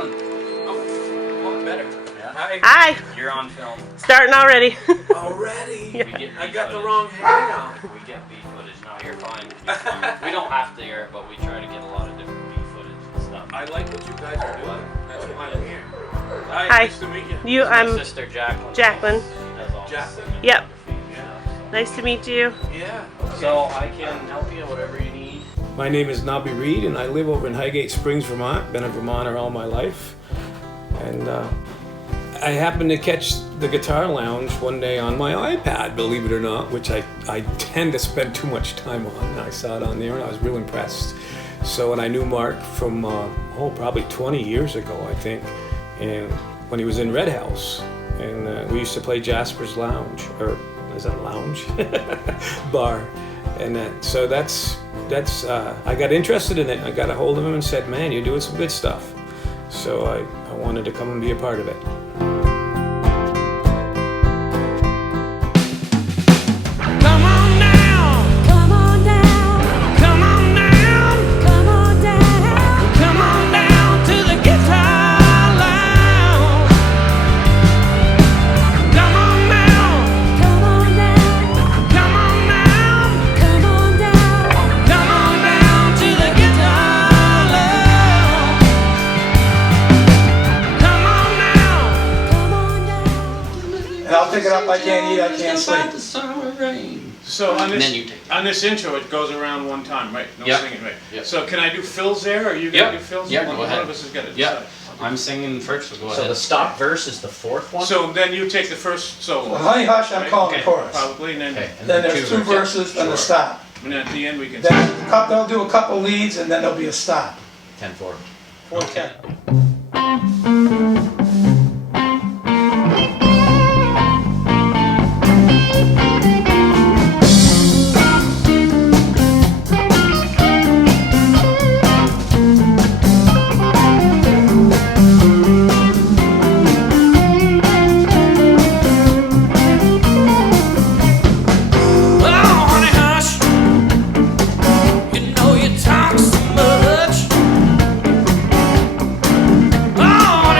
Oh, better. Yeah. Hi. Hi. You're on film. Starting already. Already? Yeah. I got the wrong hand now. We get B footage. No, you're fine. We don't have to hear it, but we try to get a lot of different B footage and stuff. I like what you guys are doing. That's why I'm here. Hi, Hi. nice to meet you. My I'm sister Jacqueline. Jacqueline. She does all Jacqueline? the Yep. cinematography and stuff, Nice to meet you. Yeah. so. So I can help you whatever you need. My name is Nobby Reed, and I live over in Highgate Springs, Vermont. Been a Vermonter all my life. And I happened to catch the Guitar Lounge one day on my iPad, believe it or not, which I tend to spend too much time on. And I saw it on there, and I was real impressed. So, and I knew Mark from, probably 20 years ago, I think, and when he was in Red House. And we used to play Jasper's Lounge, or is that a lounge? Bar. And so that's I got interested in it. I got a hold of him and said, man, you're doing some good stuff. So I wanted to come and be a part of it. Come on down, come on down, come on down, come on down, come on down to the Guitar Lounge. Come on down, come on down, come on down, come on down, come on down to the Guitar Lounge. Come on down, come on down. And I'll pick it up. I can't eat. I can't sleep. The summer rain. So on And then you take it. on this intro, it goes around one time, right? No Yep. singing, right? Yep. So can I do fills there, or are you Yep. gonna do fills? Yeah, go One ahead. of us is gonna Yeah, decide. I'm singing first, so go So ahead. the stop verse is the fourth one? So then you take the first solo. Well, Honey Hush, I'm calling Okay. the chorus. Probably, and then, Okay, and Then there's two verses. verses and Sure. a stop. and then at the end we can. Then they'll do a couple leads and then there'll be a stop. 10-4. 4-10. Oh, honey, hush. You know you talk so much. Oh,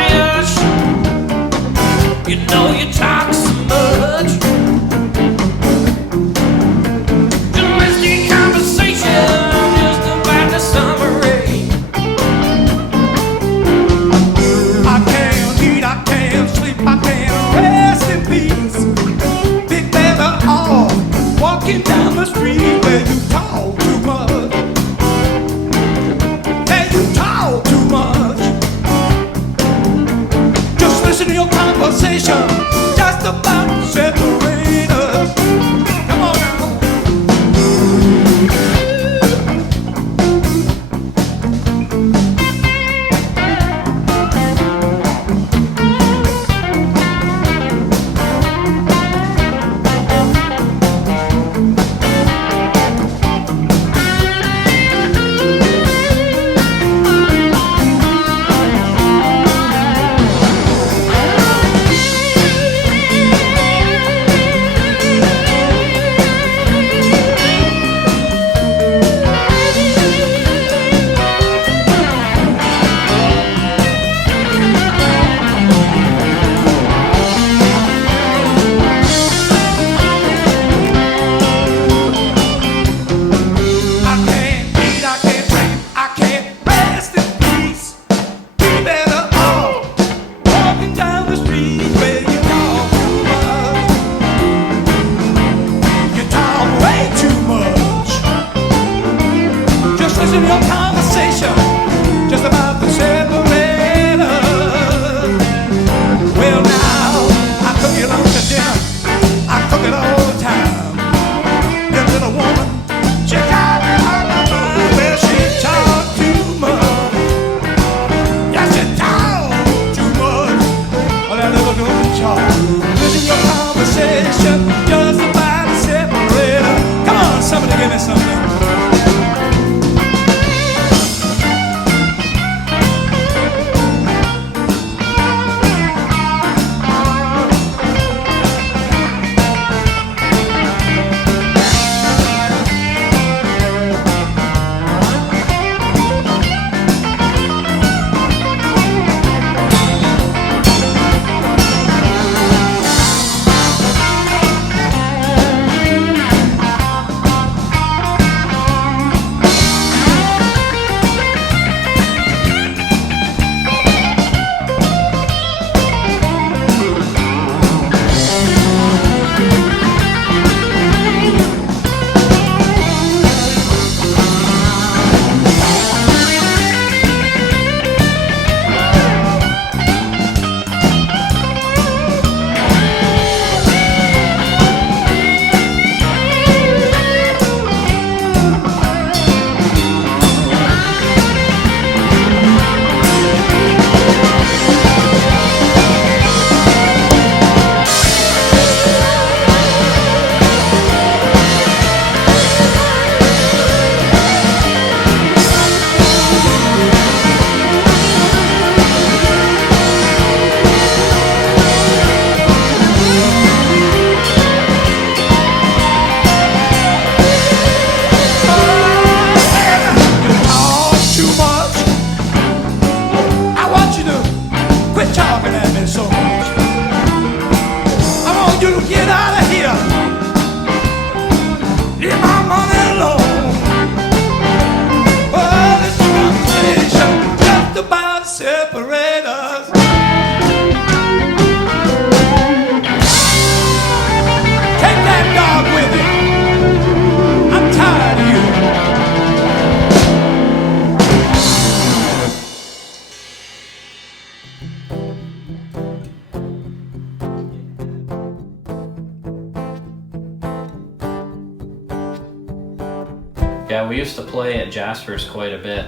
Yeah, we used to play at Jasper's quite a bit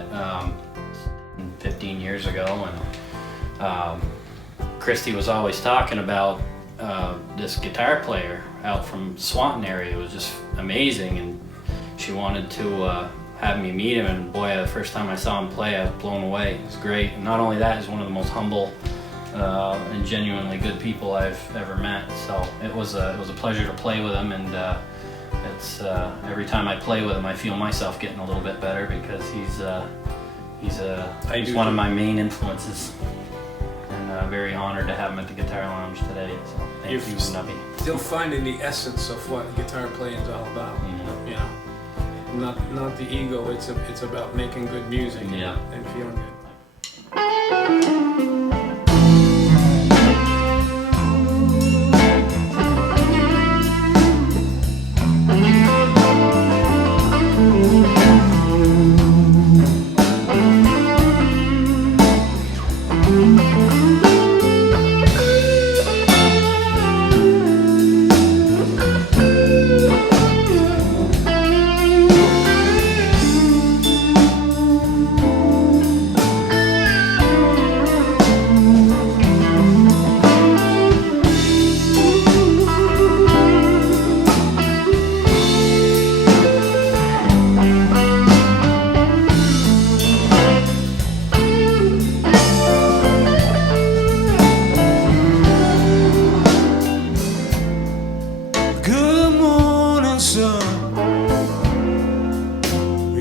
15 years ago, and Christy was always talking about this guitar player out from Swanton area. It was just amazing, and she wanted to have me meet him, and boy, the first time I saw him play, I was blown away. It was great, and not only that, he's one of the most humble and genuinely good people I've ever met. So it was a pleasure to play with him, and it's every time I play with him, I feel myself getting a little bit better, because he's one of my main influences, and very honored to have him at the Guitar Lounge today. So thank you, Nobby. Still finding the essence of what guitar playing is all about. You know, not the ego. It's about making good music. Yeah. And feeling good.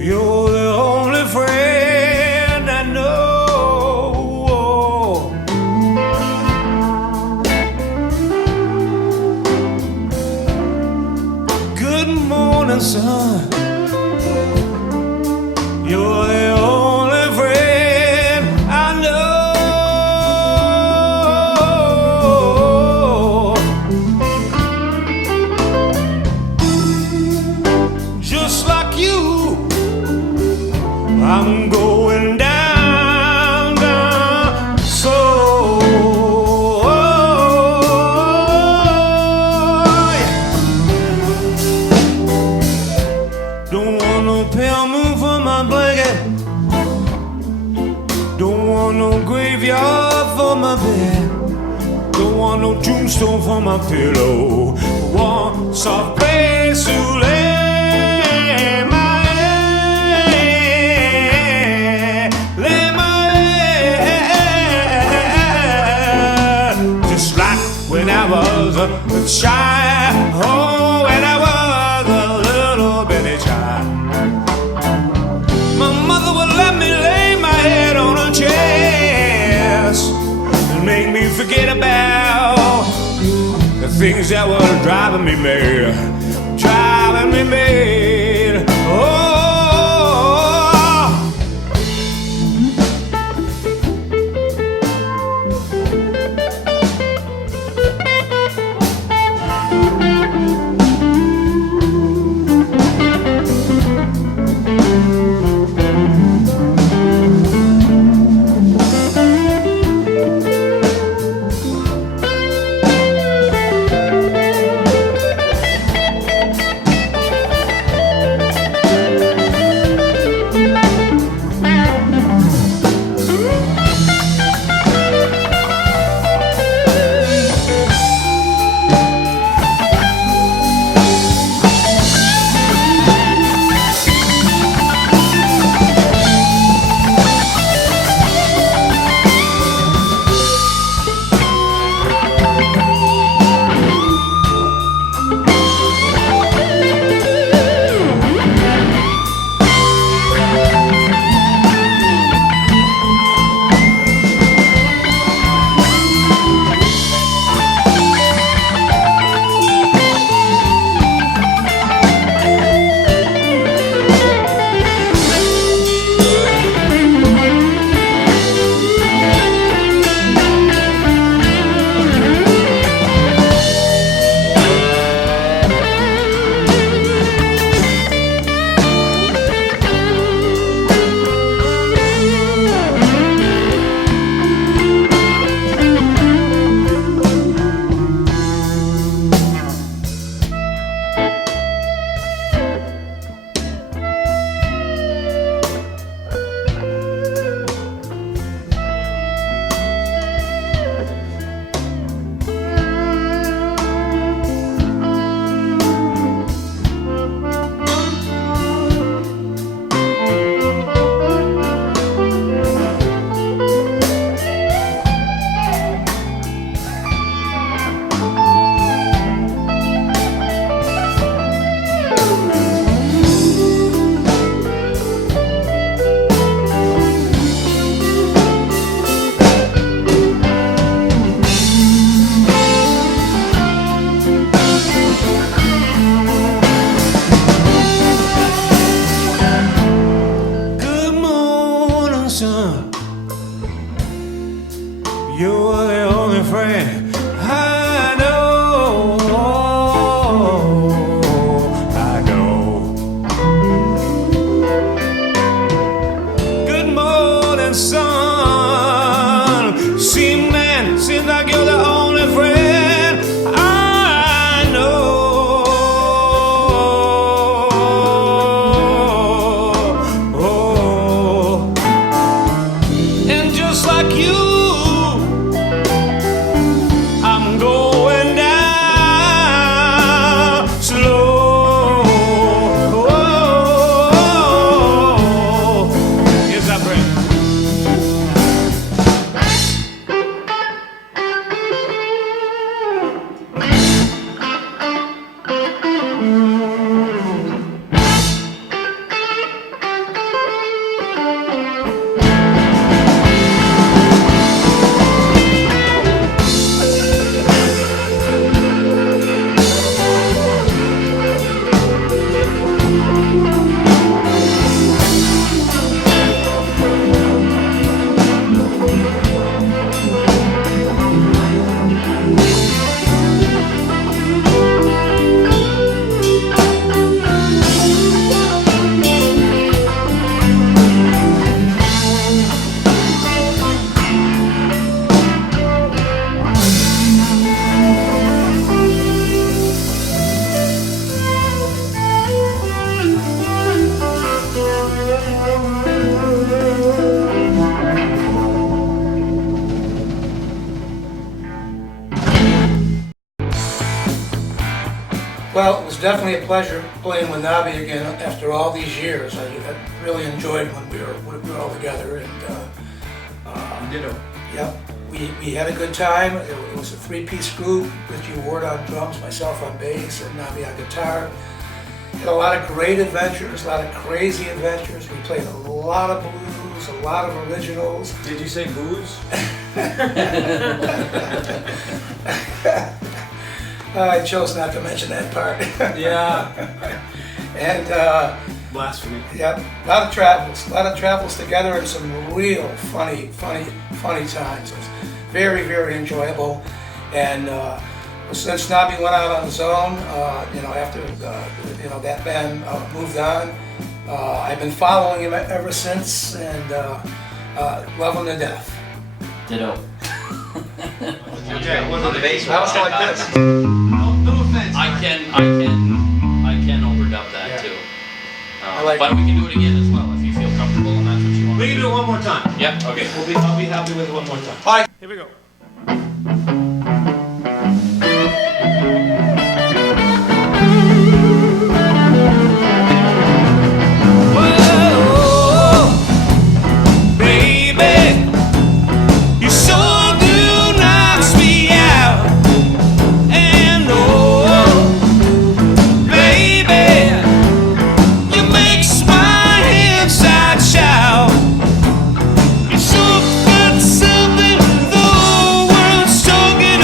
You're the only friend I know. Good morning, son. You're the only friend I know. Just like you, I'm going down, down slow. Don't want no pale moon for my blanket. Don't want no graveyard for my bed. Don't want no tombstone for my pillow. Want soft place to lay my head. Lay my head. Just like when I was a child. Oh, when I was a little bitty child. My mother would let me lay my head on her chest and make me forget about the things that were driving me mad, driving me mad. Oh. You're the only friend I know. I know. Good morning, sun. See, man, seems like you're the only friend I know. Oh. And just like you, I'm going down slow. Yes, I pray. Well, it was definitely a pleasure playing with Nobby again after all these years. I really enjoyed when we were all together, and yep, we had a good time. It was a three-piece group: Richie Ward on drums, myself on bass, and Nobby on guitar. Had a lot of great adventures, a lot of crazy adventures. We played a lot of blues, a lot of originals. Did you say booze? I chose not to mention that part. Yeah. And Blasphemy. yeah, a lot of travels together, and some real funny times. It was very, very enjoyable. And since Nobby went out on his own, after that band moved on, I've been following him ever since, and love him to death. Ditto. Okay, what's on the bass? I was like this. No offense. I can overdub that too. I like but we can do it again as well if you feel comfortable and that's what you want. We can do it one more time. Yeah. Okay. I'll be happy with it one more time. All right. Here we go. Something the world's talking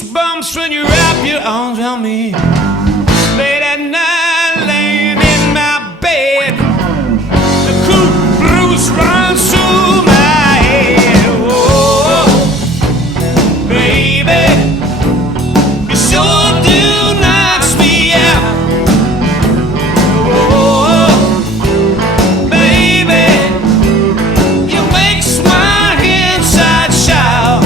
goosebumps when you wrap your arms around me. Late at night, laying in my bed, the cool blues run through my head. Oh, baby, you sure do knocks me out. Oh, baby, you makes my inside shout.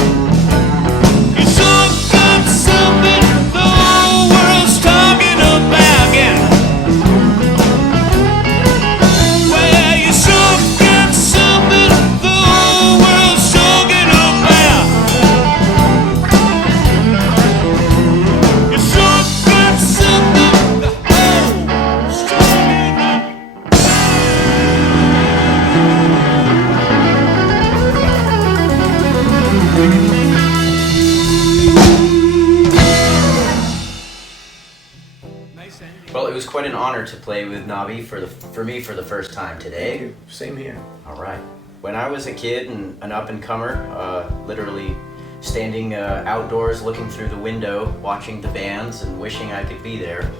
You sure got something the whole world's talking about again. Well, you sure got something the whole world's talking about. You sure got something the whole world's talking about. Well, it was quite an honor to play with Nobby for me for the first time today. Same here. All right. When I was a kid and an up-and-comer, literally standing outdoors looking through the window, watching the bands and wishing I could be there,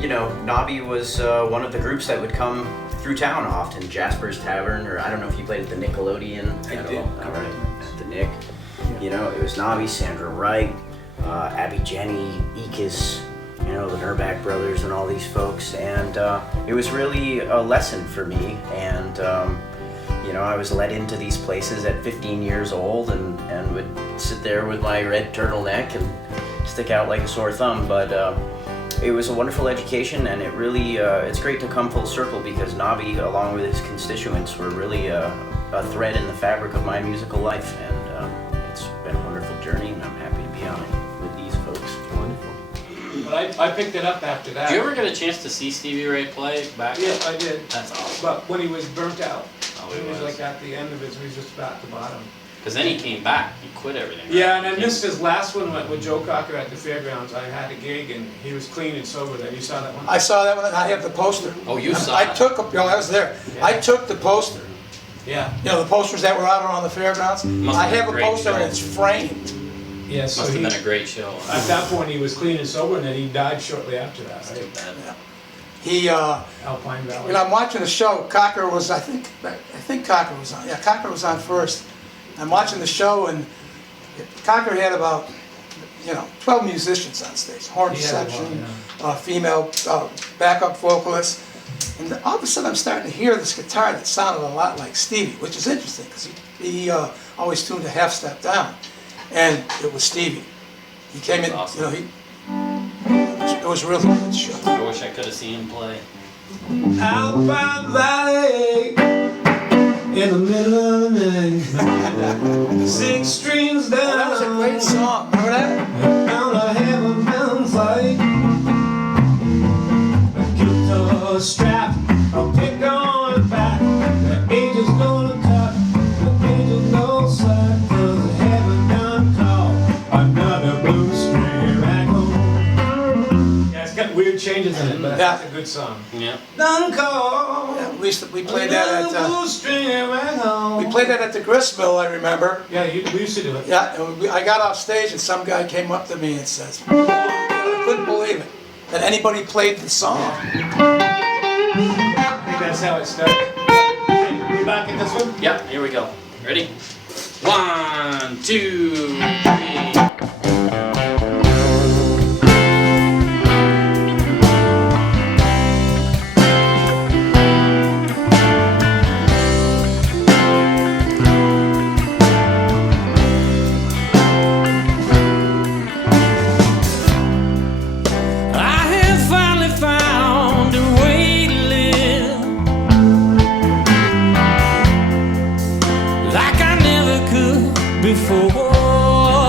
you know, Nobby was one of the groups that would come through town often. Jasper's Tavern, or I don't know if you played at the Nickelodeon. I don't did. know. All right. At the Nick. You know, it was Nobby, Sandra Wright, Abby Jenny, Ekis, you know, the Nurbach brothers and all these folks, and it was really a lesson for me, and you know, I was led into these places at 15 years old and would sit there with my red turtleneck and stick out like a sore thumb, but it was a wonderful education, and it really, it's great to come full circle because Nobby, along with his constituents, were really a thread in the fabric of my musical life, and it's been a wonderful journey, and I'm happy to be on it with these folks. Wonderful. But I picked it up after that. Did you ever get a chance to see Stevie Ray play back? Yeah, I did. That's awesome. But when he was burnt out, Oh, he he was was. like at the end of it, so he was just about at the bottom. Because then he came back. He quit everything. right? Yeah, and I He missed his last one with Joe Cocker at the fairgrounds. I had a gig and he was clean and sober then. You saw that one? I saw that one, and I have the poster. Oh, you saw I it. took, you know, I was there. I took the poster. Yeah. You know, the posters that were out on the fairgrounds? Must I have been have a great poster and show. it's framed. Yeah, so Must have he, been a great show. at that point he was clean and sober and then he died shortly after that, Too right? bad. He, Alpine Valley. when I'm watching the show, Cocker was, I think Cocker was on. Yeah, Cocker was on first. I'm watching the show and Cocker had about, 12 musicians on stage. Horn He had a lot, section, yeah. female backup vocalist. And all of a sudden I'm starting to hear this guitar that sounded a lot like Stevie, which is interesting because he always tuned a half step down. And it was Stevie. He came in, That's awesome. it was a really good show. I wish I could have seen him play. Alpine Valley, in the middle of the night, 6 strings down. Oh, that was a great song. Remember that? On a heaven-bound flight, a guitar strap, I'll pick on it back. The angel's gonna cut, the angel goes slack, 'cause the heaven done call another blue string back home. Yeah, it's got weird changes in it, but Yeah. it's a good song. Yeah. Done call. Yeah, we played that another at blue string back home. we played that at the gristmill. I remember. Yeah, we used to do it. Yeah, and I got off stage and some guy came up to me and says, I couldn't believe it that anybody played the song. I think that's how it started. Okay, we back at this one? Yeah, here we go. Ready? 1, 2, 3. I have finally found a way to live like I never could before.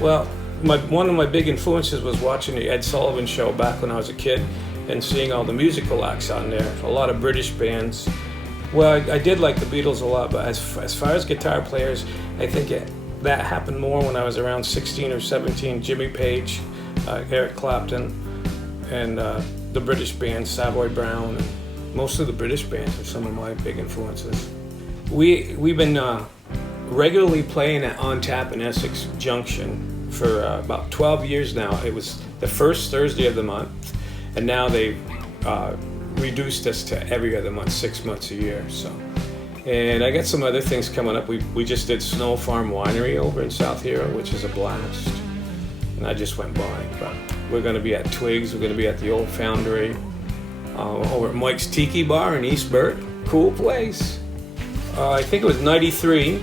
Well, one of my big influences was watching the Ed Sullivan Show back when I was a kid and seeing all the musical acts on there, a lot of British bands. Well, I did like the Beatles a lot, but as far as guitar players, I think that happened more when I was around 16 or 17. Jimmy Page, Eric Clapton, and the British bands, Savoy Brown, and most of the British bands are some of my big influences. We've been regularly playing at On Tap in Essex Junction for about 12 years now. It was the first Thursday of the month, and now they've reduced us to every other month, 6 months a year. So, and I got some other things coming up. We just did Snow Farm Winery over in South Hero, which is a blast. And I just went by. But we're going to be at Twigs. We're going to be at the Old Foundry, over at Mike's Tiki Bar in East Burt. Cool place. I think it was '93.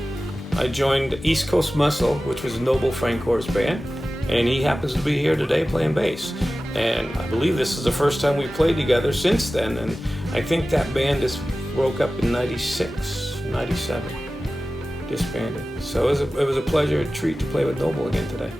I joined East Coast Muscle, which was Noble Francor's band, and he happens to be here today playing bass. And I believe this is the first time we've played together since then, and I think that band just broke up in '96, '97, disbanded. So it was a pleasure, a treat to play with Noble again today.